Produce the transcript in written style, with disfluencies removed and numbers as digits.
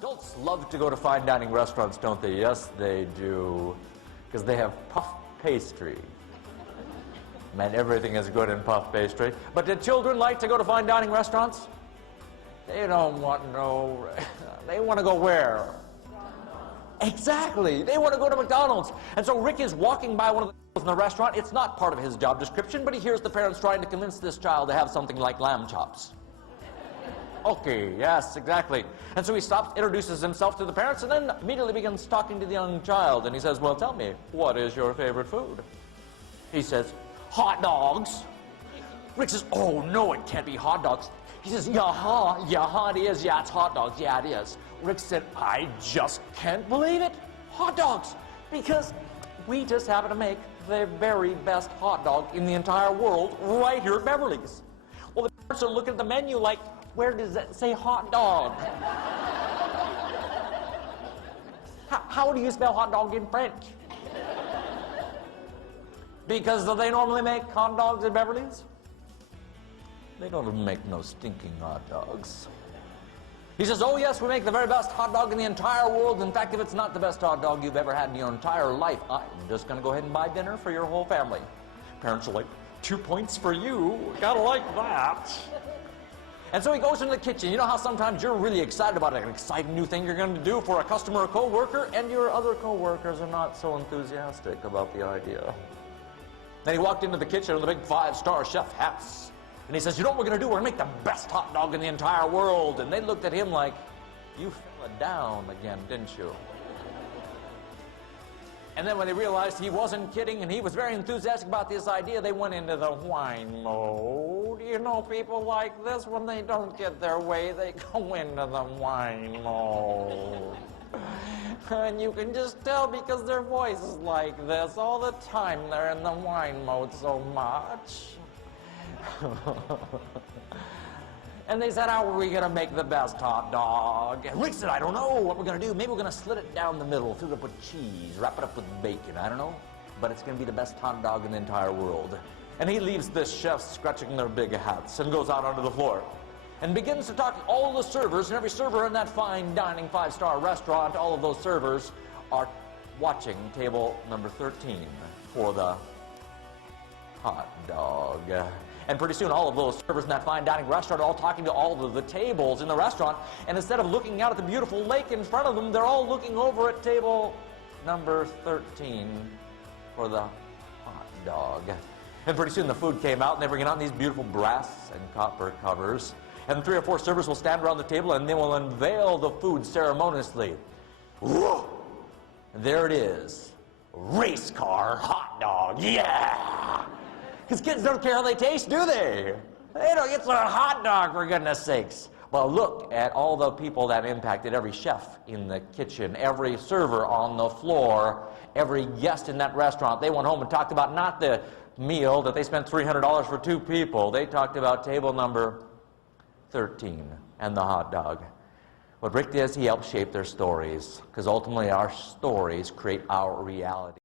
Adults love to go to fine dining restaurants, don't they? Yes, they do. Because they have puff pastry. Man, everything is good in puff pastry. But do children like to go to fine dining restaurants? They don't want no... They want to go where? Exactly. They want to go to McDonald's. And so Rick is walking by one of the in the restaurant. It's not part of his job description, but he hears the parents trying to convince this child to have something like lamb chops. Okay, yes, exactly. And so he stops, introduces himself to the parents, and then immediately begins talking to the young child. And he says, well, tell me, what is your favorite food? He says, hot dogs. Rick says, oh, no, it can't be hot dogs. He says, yeah, it is. Yeah, it's hot dogs. Yeah, it is. Rick said, I just can't believe it. Hot dogs. Because we just happen to make the very best hot dog in the entire world right here at Beverly's. Well, the parents are looking at the menu like, where does that say hot dog? How do you spell hot dog in French? Because do they normally make hot dogs at Beverly's? They don't make no stinking hot dogs. He says, oh yes, we make the very best hot dog in the entire world. In fact, if it's not the best hot dog you've ever had in your entire life, I'm just going to go ahead and buy dinner for your whole family. Parents are like, 2 points for you. Gotta like that. And so he goes into the kitchen. You know how sometimes you're really excited about an exciting new thing you're going to do for a customer or co-worker, and your other co-workers are not so enthusiastic about the idea. Then he walked into the kitchen with the big 5-star chef hats. And he says, you know what we're going to do? We're going to make the best hot dog in the entire world. And they looked at him like, you fell down again, didn't you? And then when they realized he wasn't kidding and he was very enthusiastic about this idea, they went into the whine mode. You know, people like this, when they don't get their way, they go into the whine mode. And you can just tell because their voice is like this all the time. They're in the whine mode so much. And they said, how are we going to make the best hot dog? And Rick said, I don't know what we're going to do. Maybe we're going to slit it down the middle, fill it up with cheese, wrap it up with bacon. I don't know. But it's going to be the best hot dog in the entire world. And he leaves the chefs scratching their big hats and goes out onto the floor and begins to talk to all the servers. And every server in that fine dining 5-star restaurant, all of those servers are watching table number 13 for the hot dog. And pretty soon, all of those servers in that fine dining restaurant are all talking to all of the tables in the restaurant. And instead of looking out at the beautiful lake in front of them, they're all looking over at table number 13 for the hot dog. And pretty soon, the food came out, and they bring it out in these beautiful brass and copper covers. And 3 or 4 servers will stand around the table, and they will unveil the food ceremoniously. Whoa! And there it is. Race car hot dog. Yeah! Because kids don't care how they taste, do they? They don't. It's a hot dog, for goodness sakes. Well, look at all the people that impacted every chef in the kitchen, every server on the floor, every guest in that restaurant. They went home and talked about not the meal that they spent $300 for 2 people. They talked about table number 13 and the hot dog. What Rick did is he helped shape their stories, because ultimately our stories create our reality.